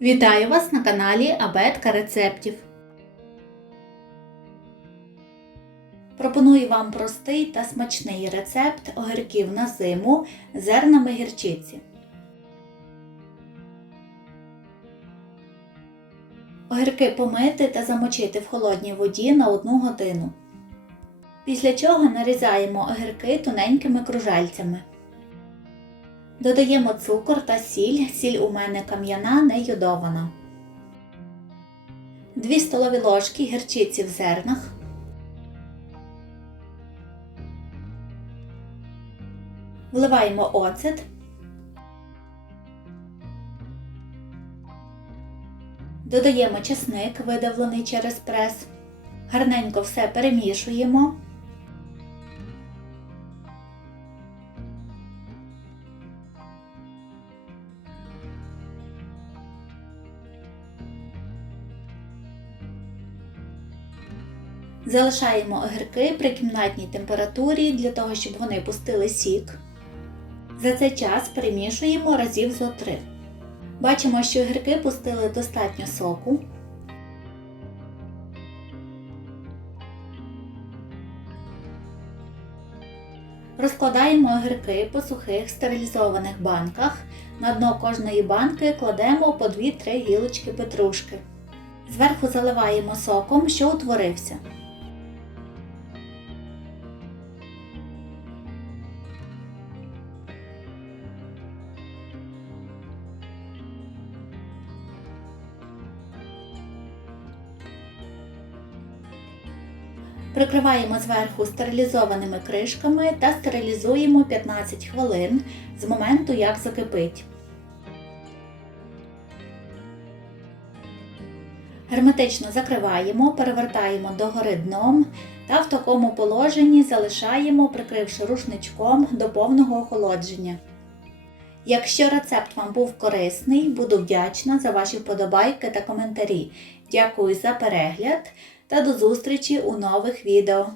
Вітаю вас на каналі Абетка рецептів. Пропоную вам простий та смачний рецепт огірків на зиму зернами гірчиці. Огірки помити та замочити в холодній воді на 1 годину. Після чого нарізаємо огірки тоненькими кружальцями. Додаємо цукор та сіль. Сіль у мене кам'яна, не йодована. 2 столові ложки гірчиці в зернах. Вливаємо оцет. Додаємо чесник, видавлений через прес. Гарненько все перемішуємо. Залишаємо огірки при кімнатній температурі для того, щоб вони пустили сік. За цей час перемішуємо разів зо три. Бачимо, що огірки пустили достатньо соку. Розкладаємо огірки по сухих стерилізованих банках. На дно кожної банки кладемо по 2-3 гілочки петрушки. Зверху заливаємо соком, що утворився. Прикриваємо зверху стерилізованими кришками та стерилізуємо 15 хвилин з моменту, як закипить. Герметично закриваємо, перевертаємо догори дном та в такому положенні залишаємо, прикривши рушничком до повного охолодження. Якщо рецепт вам був корисний, буду вдячна за ваші вподобайки та коментарі. Дякую за перегляд та до зустрічі у нових відео.